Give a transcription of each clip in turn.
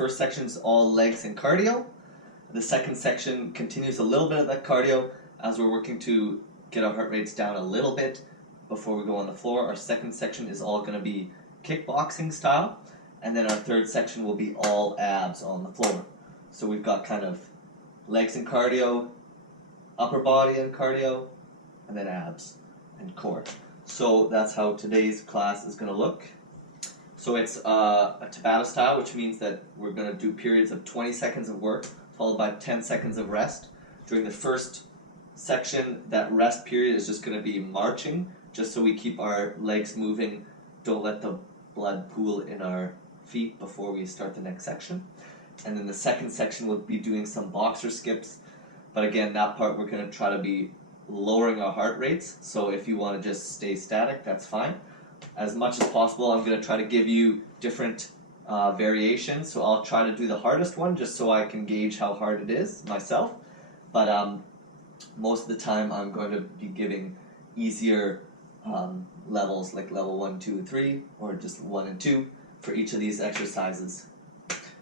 first section is all legs and cardio. The second section continues a little bit of that cardio as we're working to get our heart rates down a little bit before we go on the floor. Our second section is all going to be kickboxing style, and then our third section will be all abs on the floor. So we've got kind of legs and cardio, upper body and cardio, and then abs and core. So that's how today's class is going to look. So it's a Tabata style, which means that we're going to do periods of 20 seconds of work followed by 10 seconds of rest. During the first section, that rest period is just going to be marching, just so we keep our legs moving, don't let the blood pool in our feet before we start the next section. And then the second section will be doing some boxer skips, but again, that part we're going to try to be lowering our heart rates, so if you want to just stay static, that's fine. As much as possible, I'm going to try to give you different variations, so I'll try to do the hardest one just so I can gauge how hard it is myself, but most of the time I'm going to be giving easier levels, like level 1, 2, and 3, or just 1 and 2 for each of these exercises.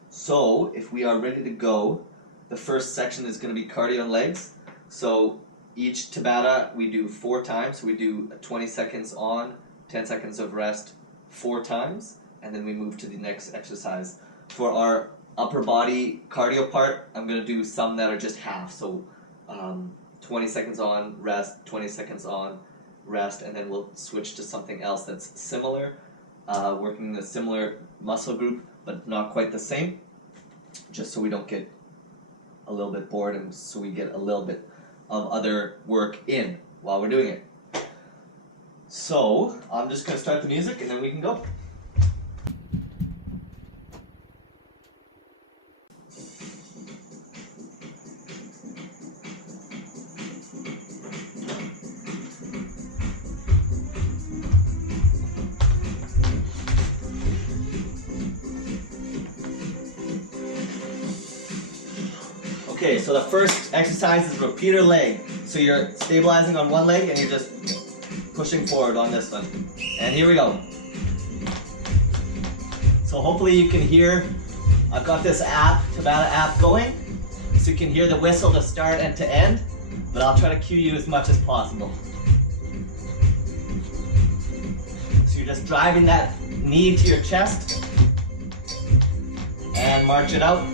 So if we are ready to go, the first section is going to be cardio and legs. So each Tabata we do 4 times. So we do 20 seconds on, 10 seconds of rest 4 times, and then we move to the next exercise. For our upper body cardio part, I'm going to do some that are just half. So 20 seconds on, rest, 20 seconds on, rest, and then we'll switch to something else that's similar, working in a similar muscle group, but not quite the same, just so we don't get a little bit bored and so we get a little bit of other work in while we're doing it. So I'm just going to start the music and then we can go. Okay, so the first exercise is repeater leg. So you're stabilizing on one leg and you're just pushing forward on this one. And here we go. So hopefully you can hear, I've got this app, Tabata app going, so you can hear the whistle to start and to end, but I'll try to cue you as much as possible. So you're just driving that knee to your chest and march it out.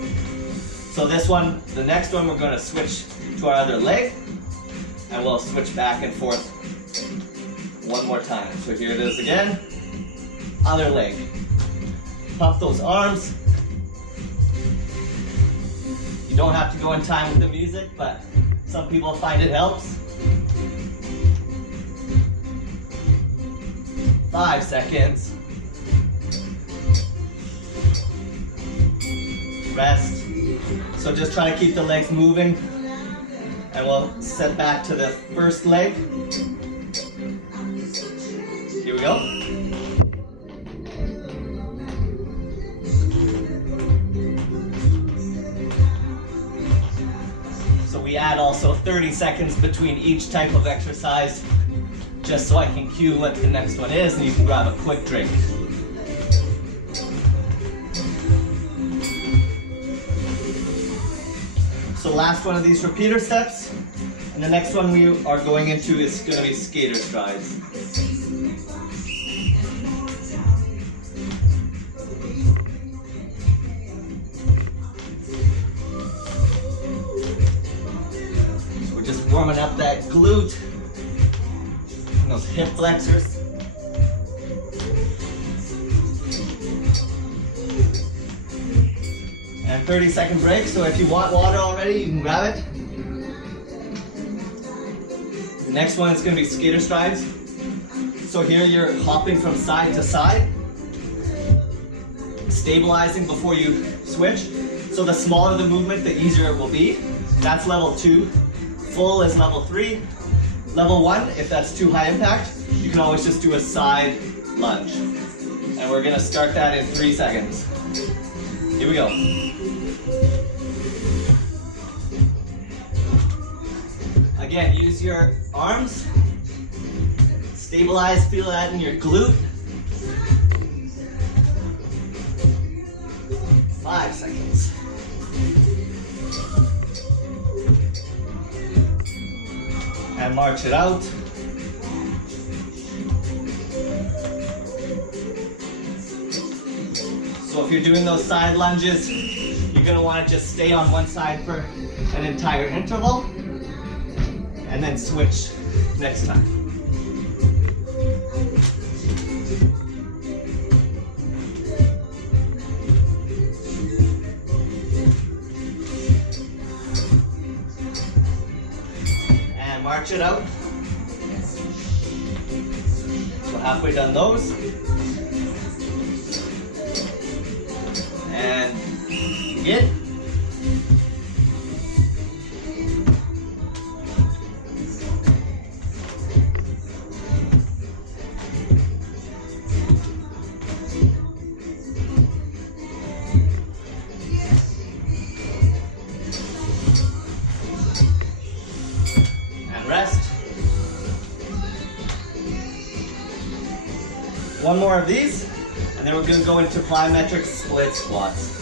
So this one, the next one, we're going to switch to our other leg, and we'll switch back and forth one more time. So here it is again, other leg. Pump those arms. You don't have to go in time with the music, but some people find it helps. 5 seconds. Rest. So just try to keep the legs moving, and we'll set back to the first leg. Here we go. So we add also 30 seconds between each type of exercise, just so I can cue what the next one is, and you can grab a quick drink. So last one of these repeater steps, and the next one we are going into is going to be skater strides. So we're just warming up that glute and those hip flexors. And 30-second break, so if you want water already, you can grab it. The next one is going to be skater strides. So here you're hopping from side to side, stabilizing before you switch. So the smaller the movement, the easier it will be. That's level 2. Full is level 3. Level 1, if that's too high impact, you can always just do a side lunge. And we're going to start that in 3 seconds. Here we go. Again, use your arms. Stabilize, feel that in your glute. 5 seconds. march it out. So if you're doing those side lunges, you're going to want to just stay on one side for an entire interval and then switch next time. And march it out. So halfway done those. And begin. And rest. One more of these, and then we're going to go into plyometric split squats.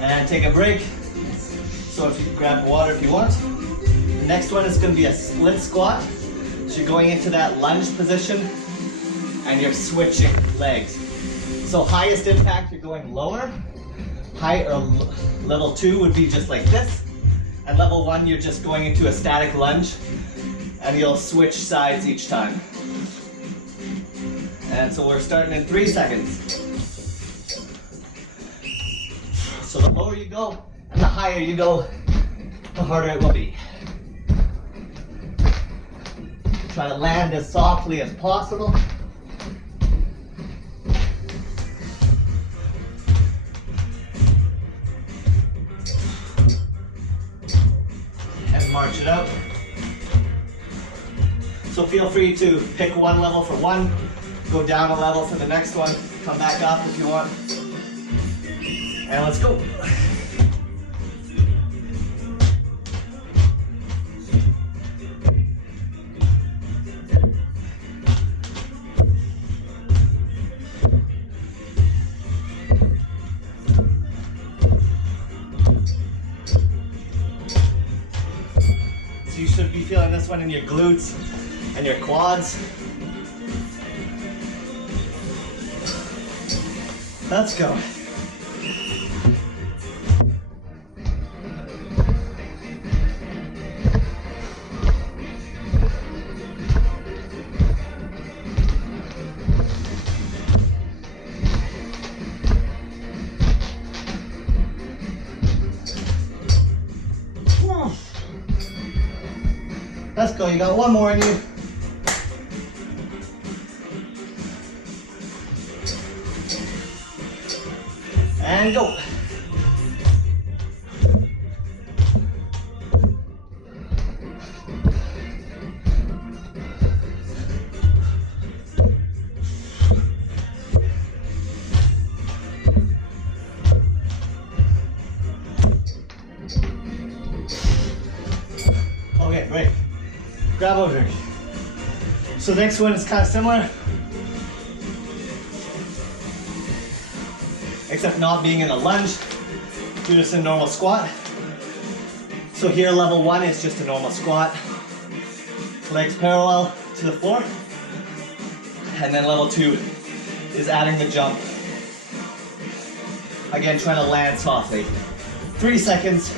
And take a break. So if you grab water if you want. The next one is going to be a split squat. So you're going into that lunge position and you're switching legs. So highest impact, you're going lower. Level 2 would be just like this. And level 1, you're just going into a static lunge and you'll switch sides each time. And so we're starting in 3 seconds. So the lower you go and the higher you go, the harder it will be. Try to land as softly as possible. And march it out. So feel free to pick one level for one, go down a level for the next one, come back up if you want. And let's go. So you should be feeling this one in your glutes and your quads. Let's go. Let's go, you got one more in you. And go. Okay, great. Grab over. So the next one is kind of similar, except not being in a lunge. Do this in normal squat. So here level 1 is just a normal squat. Legs parallel to the floor. And then level 2 is adding the jump. Again, trying to land softly. 3 seconds.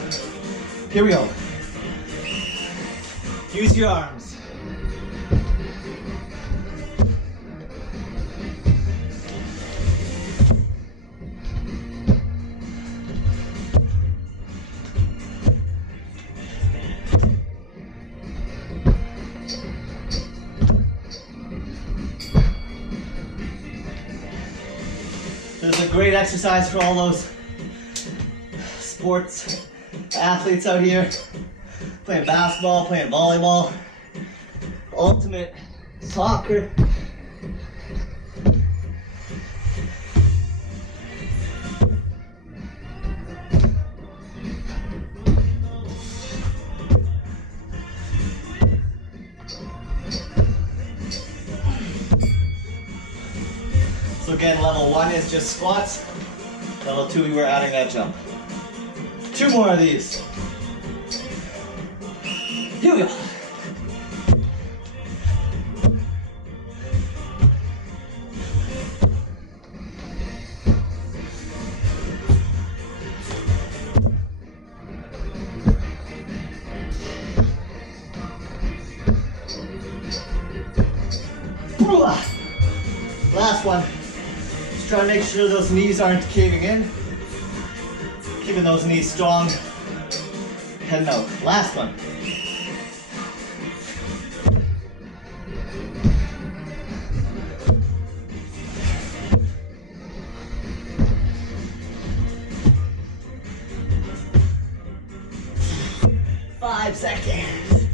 Here we go. Use your arms. This is a great exercise for all those sports athletes out here. Playing basketball, playing volleyball, ultimate soccer. again, level 1 is just squats. Level 2, we were adding that jump. 2 more of these. Here we go. Last one. Just try to make sure those knees aren't caving in. Keeping those knees strong. Heading out. Last one. Five seconds.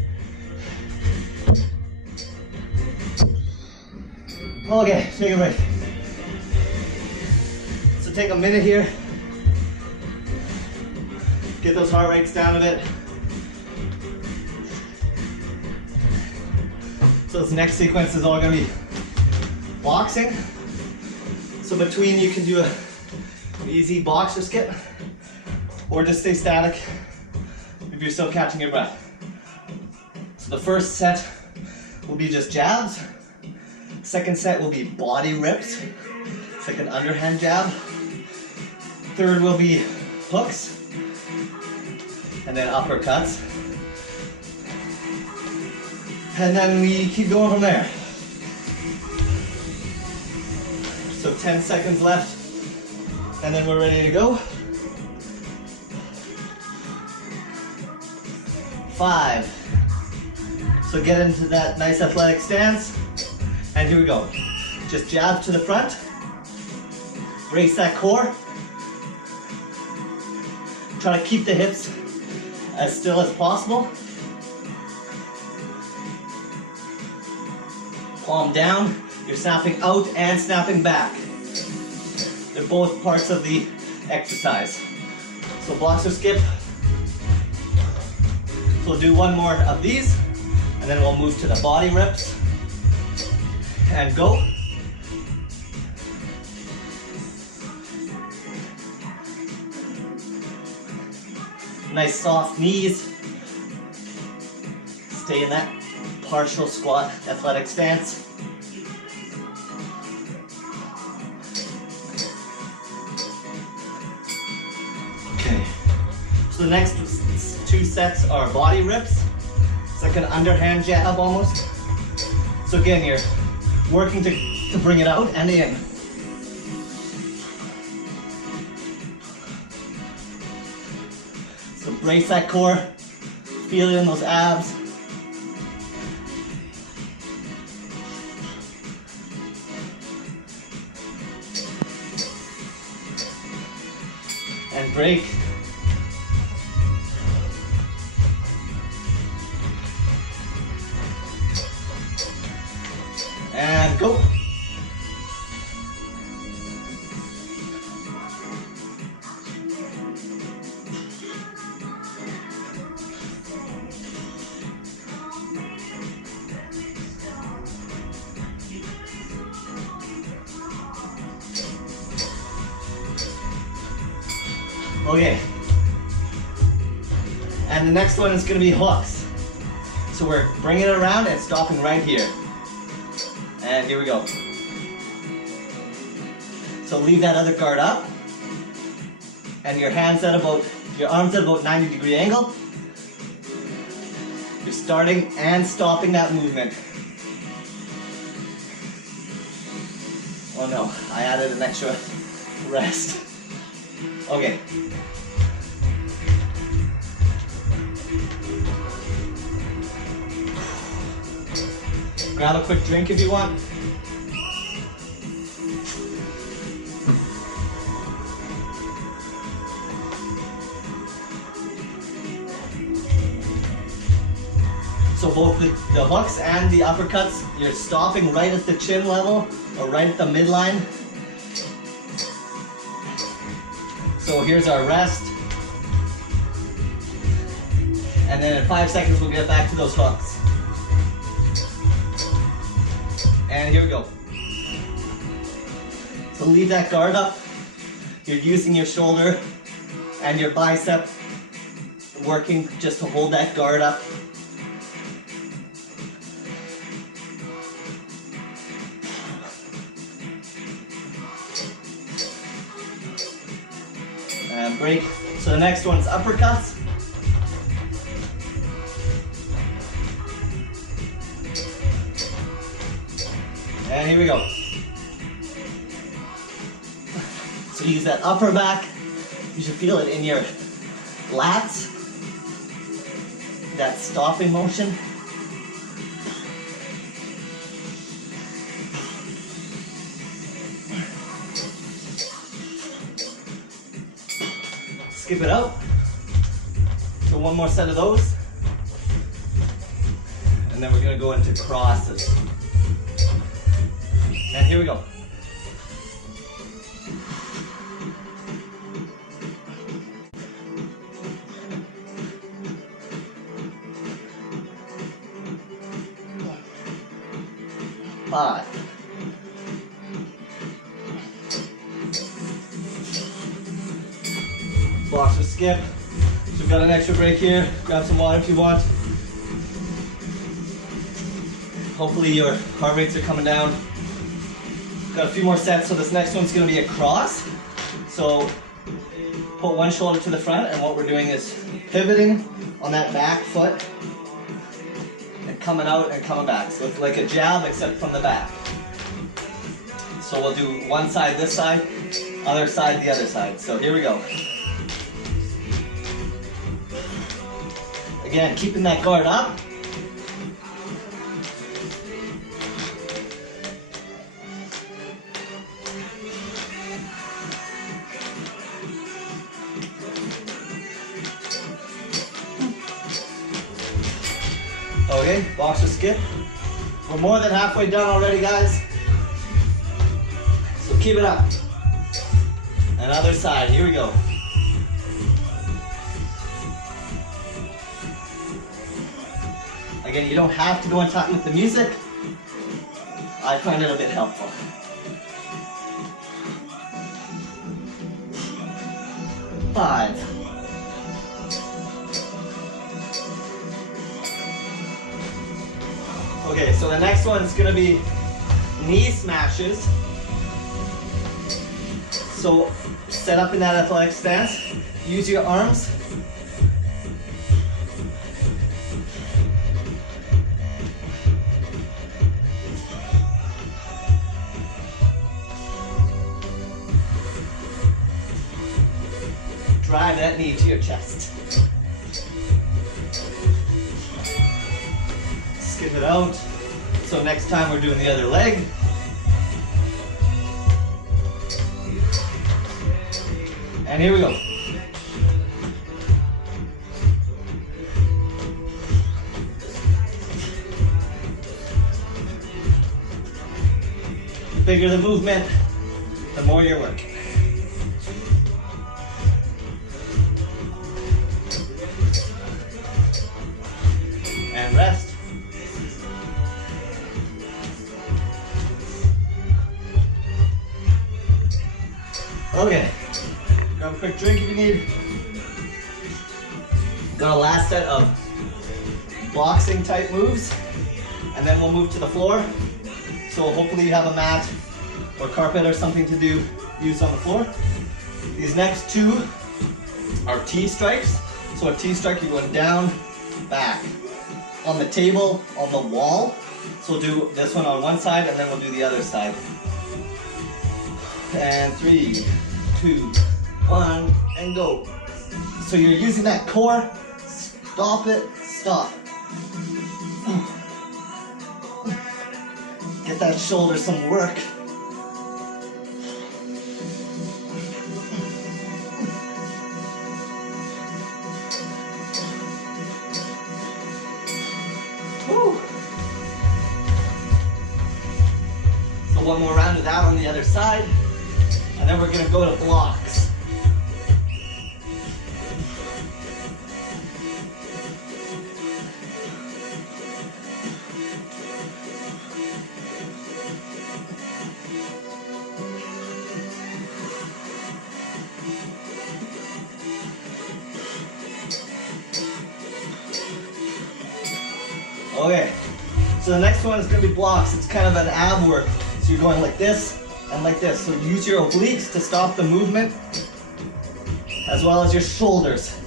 Okay, take a break. So take a minute here. Get those heart rates down a bit. So this next sequence is all gonna be boxing. So between you can do an easy boxer skip or just stay static if you're still catching your breath. So the first set will be just jabs. Second set will be body rips. It's like an underhand jab. Third will be hooks. And then uppercuts. And then we keep going from there. So 10 seconds left. And then we're ready to go. 5. So get into that nice athletic stance. And here we go. Just jab to the front. Brace that core. Try to keep the hips as still as possible. Palm down. You're snapping out and snapping back. They're both parts of the exercise. So boxer skip. So we'll do one more of these, and then we'll move to the body reps. And go. Nice soft knees. Stay in that partial squat athletic stance. Okay. So the next 2 sets are body rips. It's like an underhand jab almost. So again, you're working to bring it out and in. So brace that core, feel it in those abs. And break. And go. Okay. And the next one is going to be hooks. So we're bringing it around and stopping right here. And here we go. So leave that other guard up. And your arms at about 90-degree angle. You're starting and stopping that movement. Oh no, I added an extra rest. Okay. Grab a quick drink if you want. So both the hooks and the uppercuts, you're stopping right at the chin level or right at the midline. So here's our rest. And then in 5 seconds we'll get back to those hooks. And here we go. So leave that guard up. You're using your shoulder and your bicep working just to hold that guard up. And break. So the next one's uppercuts. And here we go. So use that upper back. You should feel it in your lats. That stopping motion. Skip it out. So one more set of those. And then we're going to go into crosses. And here we go. Five. Box or skip. So we've got an extra break here. Grab some water if you want. Hopefully your heart rates are coming down. Got a few more sets, so this next one's going to be a cross. So put one shoulder to the front, and what we're doing is pivoting on that back foot and coming out and coming back. So it's like a jab except from the back. So we'll do one side this side, other side the other side. So here we go. Again, keeping that guard up. Okay, box or skip. We're more than halfway done already, guys. So keep it up. And other side, here we go. Again, you don't have to go on time with the music. I find it a bit helpful. Five. Okay, so the next one's gonna be knee smashes. So set up in that athletic stance, use your arms. Drive that knee to your chest. Skip it out. So next time we're doing the other leg. And here we go. The bigger the movement, the more you're working. And rest. Okay, grab a quick drink if you need. Got a last set of boxing type moves, and then we'll move to the floor. So hopefully you have a mat or carpet or something to use on the floor. These next two are T strikes. So a T strike, you're going down, back. On the table, on the wall. So we'll do this one on one side, and then we'll do the other side. And 3, 2, 1, and go. So you're using that core. Stop it, stop. Get that shoulder some work. Woo. So one more round of that on the other side. And then we're going to go to blocks. Okay, so the next one is going to be blocks. It's kind of an ab work. So you're going like this and like this. So use your obliques to stop the movement, as well as your shoulders.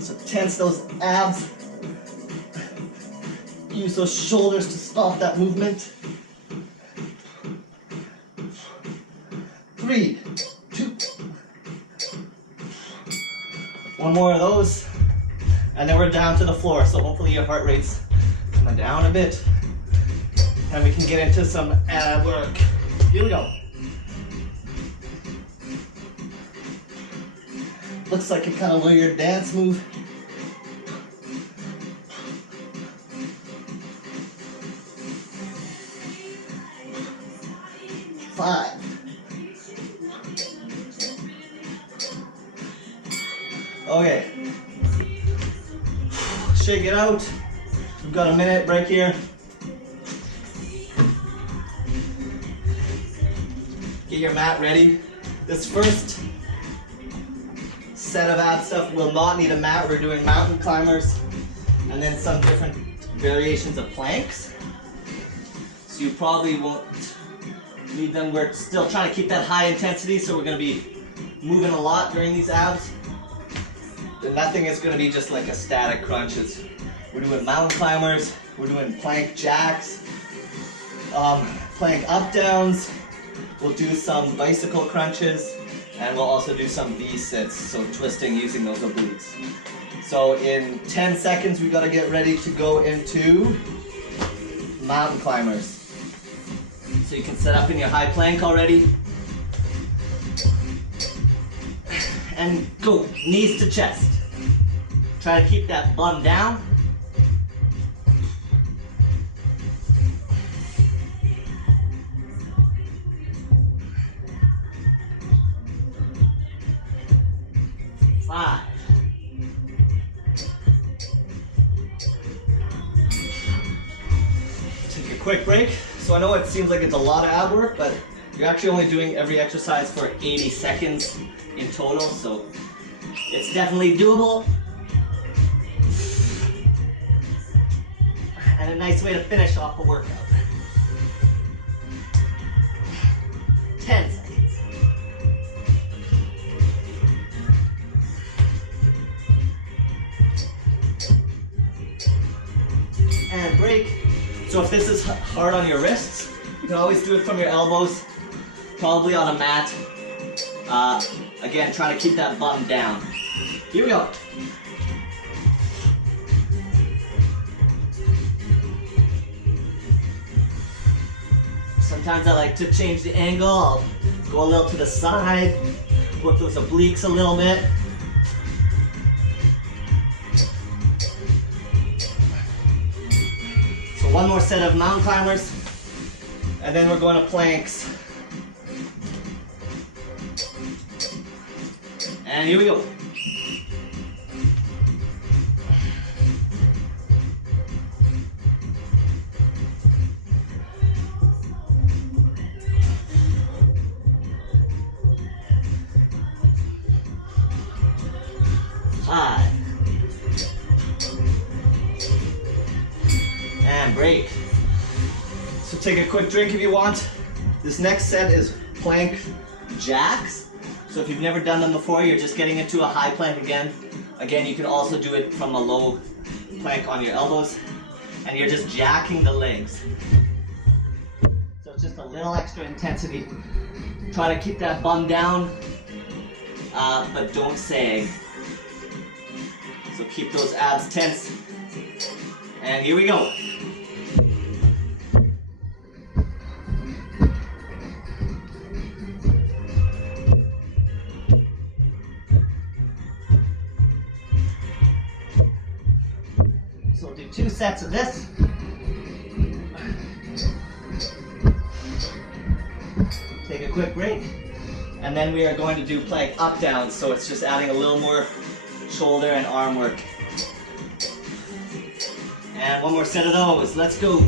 So tense those abs. Use those shoulders to stop that movement. 3, 2. One more of those. And then we're down to the floor. So hopefully your heart rate's coming down a bit. And we can get into some ab work. Here we go. Looks like you kind of learn your dance move. 5. Okay. Shake it out. We've got a minute break here. Get your mat ready. This first set of ab stuff will not need a mat. We're doing mountain climbers and then some different variations of planks. So you probably won't need them. We're still trying to keep that high intensity, so we're going to be moving a lot during these abs. And nothing is going to be just like a static crunch. We're doing mountain climbers, we're doing plank jacks, plank up downs, we'll do some bicycle crunches, and we'll also do some V-sits, so twisting using those obliques. So in 10 seconds we got to get ready to go into mountain climbers. So you can set up in your high plank already. And go, knees to chest. Try to keep that bum down. Five. Take a quick break. So I know it seems like it's a lot of ab work, but you're actually only doing every exercise for 80 seconds in total, so it's definitely doable. And a nice way to finish off a workout. 10 seconds. And break. So if this is hard on your wrists, you can always do it from your elbows, probably on a mat. Again, try to keep that bum down. Here we go. Sometimes I like to change the angle. I'll go a little to the side, work those obliques a little bit. So one more set of mountain climbers, and then we're going to planks. And here we go. Five. And break. So take a quick drink if you want. This next set is plank jacks. So if you've never done them before, you're just getting into a high plank again. Again, you can also do it from a low plank on your elbows, and you're just jacking the legs. So it's just a little extra intensity. Try to keep that bum down, but don't sag. So keep those abs tense. And here we go. So we'll do 2 sets of this. Take a quick break. And then we are going to do plank up down, so it's just adding a little more shoulder and arm work. And one more set of those. Let's go.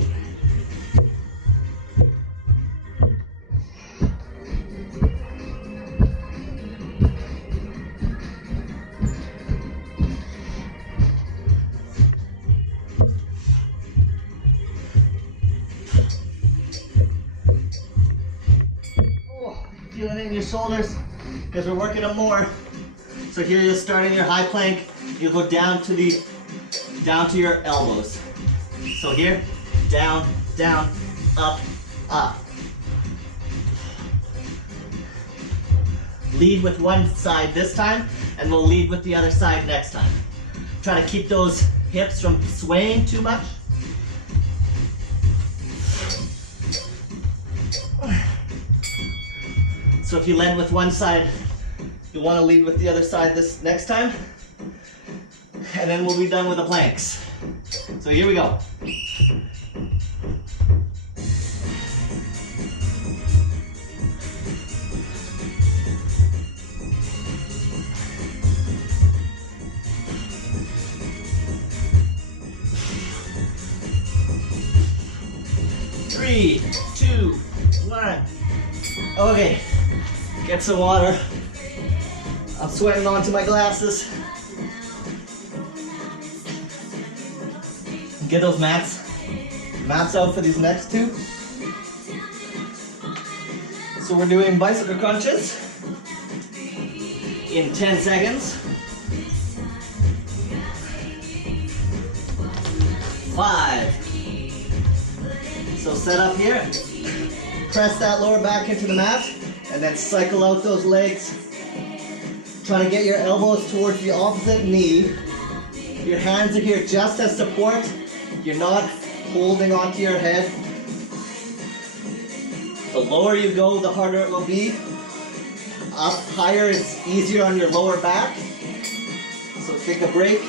shoulders because we're working them more. So here you're starting your high plank, you go down to your elbows. So here, down, down, up, up. Lead with one side this time, and we'll lead with the other side next time. Try to keep those hips from swaying too much. So if you led with one side, you'll want to lead with the other side this next time. And then we'll be done with the planks. So here we go. Three, two, one. Okay, get some water. I'm sweating onto my glasses. Get those mats out for these next two. So we're doing bicycle crunches in 10 seconds. 5. So set up here, press that lower back into the mat, and then cycle out those legs. Try to get your elbows towards the opposite knee. Your hands are here just as support. You're not holding onto your head. The lower you go, the harder it will be. Up higher is easier on your lower back. So take a break.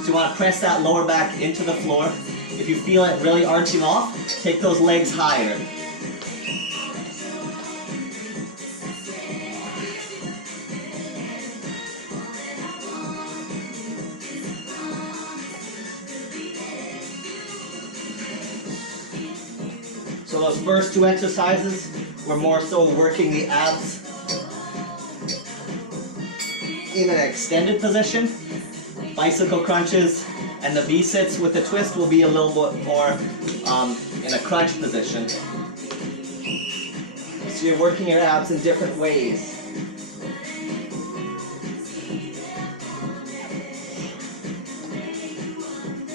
So you want to press that lower back into the floor. If you feel it really arching off, take those legs higher. So those first two exercises, we're more so working the abs in an extended position. Bicycle crunches and the V-sits with the twist will be a little bit more in a crunch position. So you're working your abs in different ways.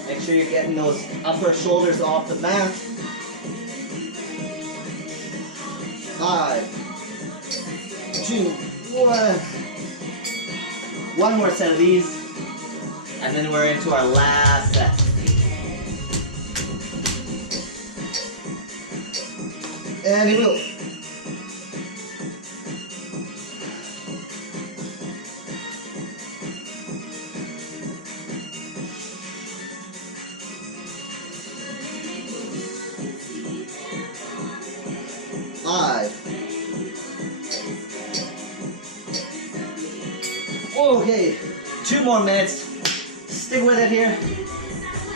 Make sure you're getting those upper shoulders off the mat. 5, 2, 1. One more set of these, and then we're into our last set. And here we go. Okay, 2 more minutes. Stick with it here.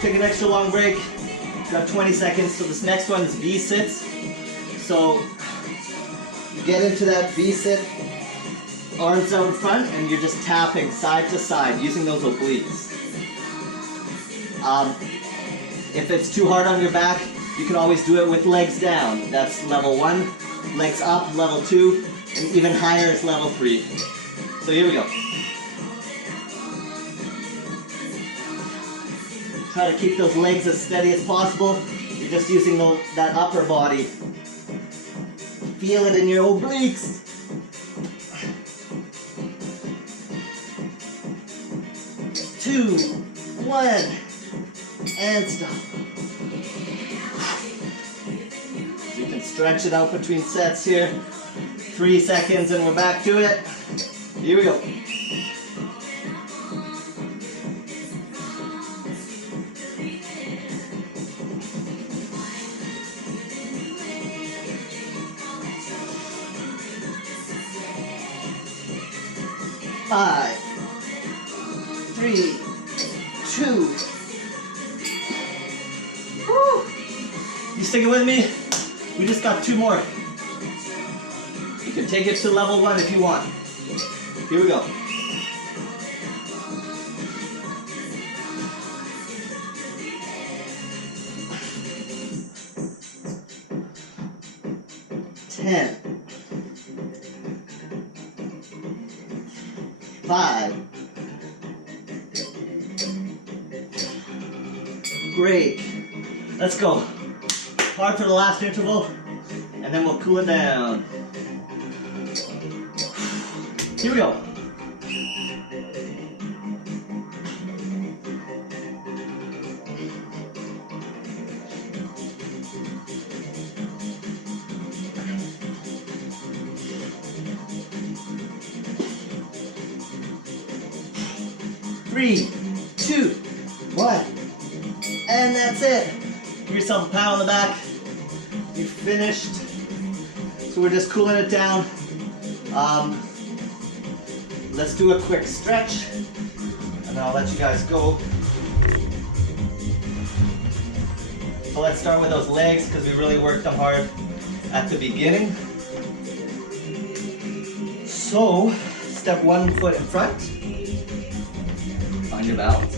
Take an extra long break. Got 20 seconds. So this next one is V-sits. So you get into that V-sit, arms out in front, and you're just tapping side to side using those obliques. If it's too hard on your back, you can always do it with legs down. That's level 1. Legs up, level 2, and even higher is level 3. So here we go. Try to keep those legs as steady as possible. You're just using that upper body. Feel it in your obliques. Two, 1, and stop. You can stretch it out between sets here. 3 seconds and we're back to it. Here we go. 5, 3, 2. Woo. You sticking with me? We just got 2 more. You can take it to level 1 if you want. Here we go. Ten, 5. Great. Let's go. Hard for the last interval, and then we'll cool it down. Here we go. Three, 2, 1, and that's it. Give yourself a pat on the back. You finished. So we're just cooling it down. Let's do a quick stretch, and then I'll let you guys go. So let's start with those legs because we really worked them hard at the beginning. So step 1 foot in front. Find your balance.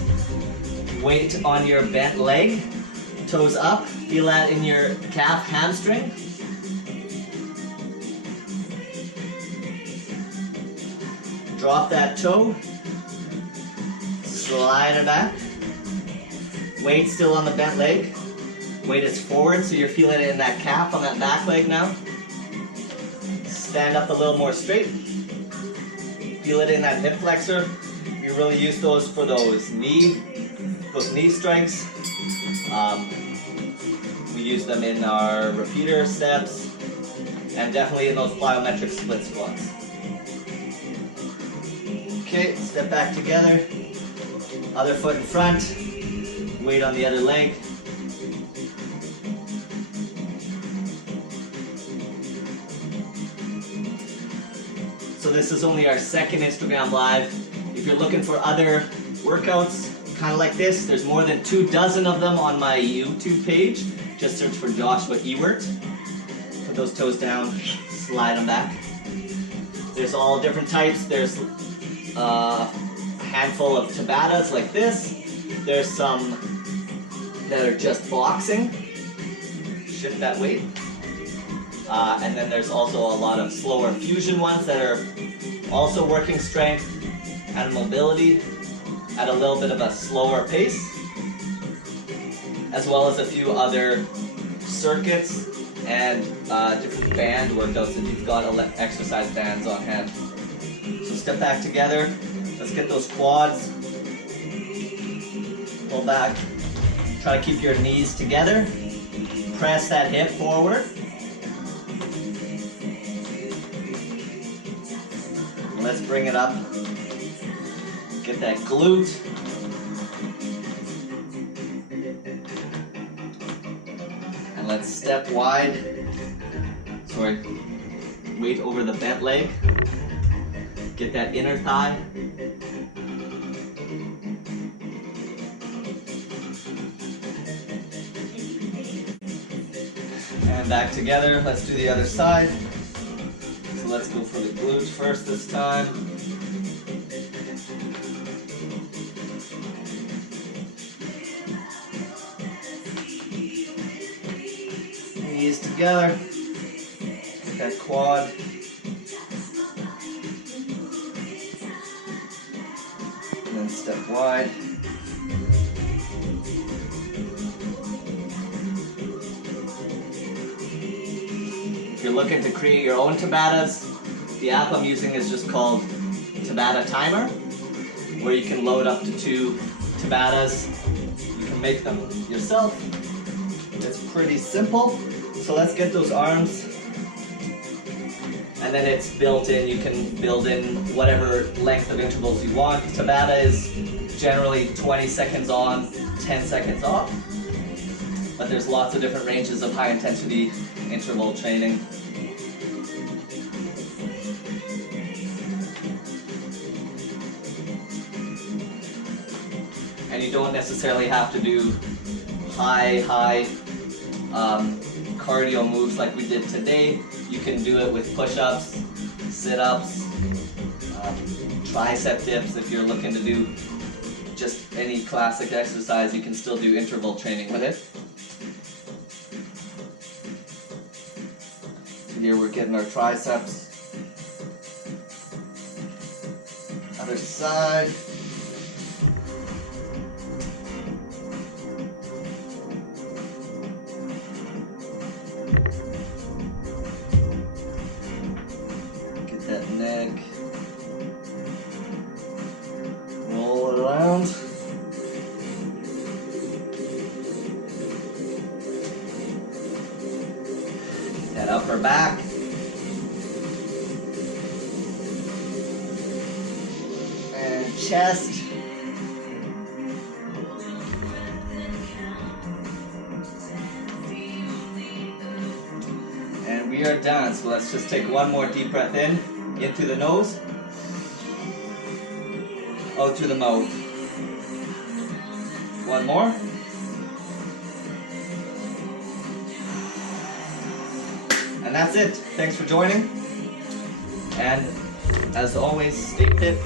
Weight on your bent leg. Toes up. Feel that in your calf hamstring. Drop that toe. Slide it back. Weight still on the bent leg. Weight is forward, so you're feeling it in that calf on that back leg now. Stand up a little more straight. Feel it in that hip flexor. We really use those for those knee strikes. We use them in our repeater steps, and definitely in those plyometric split squats. Okay, step back together. Other foot in front. Weight on the other leg. So this is only our second Instagram Live. If you're looking for other workouts kind of like this, there's more than 24 of them on my YouTube page. Just search for Joshua Ewert. Put those toes down, slide them back. There's all different types. There's a handful of Tabatas like this. There's some that are just boxing. Shift that weight. And then there's also a lot of slower fusion ones that are also working strength and mobility at a little bit of a slower pace, as well as a few other circuits and different band workouts if you've got exercise bands on hand. So step back together. Let's get those quads. Pull back. Try to keep your knees together. Press that hip forward. Let's bring it up. Get that glute. And let's step wide. Sorry. Weight over the bent leg. Get that inner thigh. And back together. Let's do the other side. So let's go for the glutes first this time. Knees together. Get that quad. And then step wide. If you're looking to create your own Tabatas, the app I'm using is just called Tabata Timer, where you can load up to 2 Tabatas. You can make them yourself. It's pretty simple. So let's get those arms. And then it's built in. You can build in whatever length of intervals you want. Tabata is generally 20 seconds on, 10 seconds off. But there's lots of different ranges of high intensity interval training. And you don't necessarily have to do high cardio moves like we did today. You can do it with push-ups, sit-ups, tricep dips. If you're looking to do just any classic exercise, you can still do interval training with it. So here we're getting our triceps. Other side. Get that neck. Roll it around. That upper back. And chest. And we are done. So let's just take one more deep breath in through the nose, out through the mouth. One more. And that's it. Thanks for joining. And as always, stay fit.